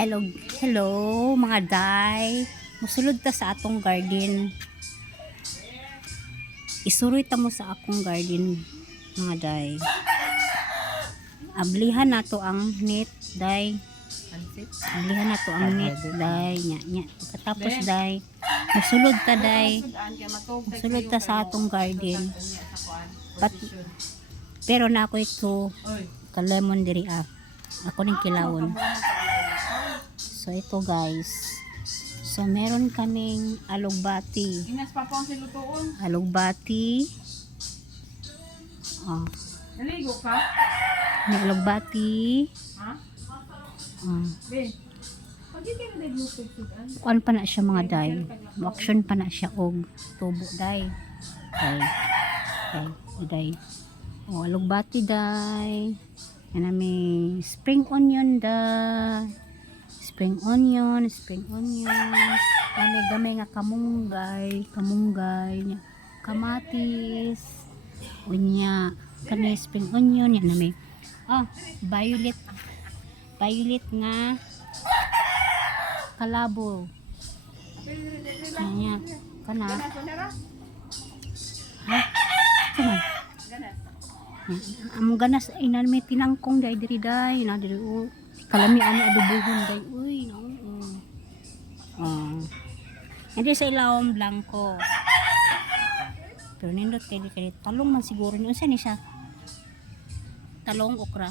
Hello, hello mga day. Musulod ta sa atong garden. Isuroy ta mo sa akong garden mga day. Ablihan nato ang net day. Ablihan nato ang net day. Nya. Pagkatapos day, musulod ta day. Musulod ta sa atong garden. Pero na ako ito kalemon diri ako ning kilawon. So ito guys. So meron kaming alugbati. Alugbati. Oh. Naligo ka? May alugbati. Ha? Oh. Ben. Pagdi kayo nag-bluetooth sudan. Kuan pa na siya mga day. Action pa na siya og tubo day. Day. Oh, alugbati day. Yan na may spring onion day. Spring onion. Gamay nga kamunggay, kamatis. Unya, kani spring onion yan na may violet nga kalabo. Nya, kana. Ha? Come on. Among ganas ay na may tinangkong day diri day na diri kalami ani adobohon day uy no. Hindi sa ilawom blanco. Pero nindot kay talong man siguro ni unsa ni siya? Talong okra.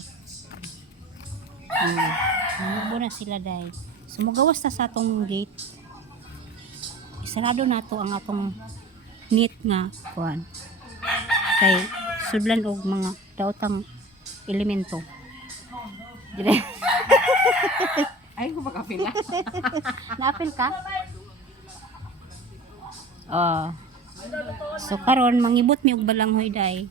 Namubo na sila day. Sumugawas ta sa atong gate. Isarado nato ang atong net nga kuan. Kay sudlan og mga daotang elemento. Dire. Ay, ko makapila. Naapil ka? So karon mangibot mi og balanghoy day.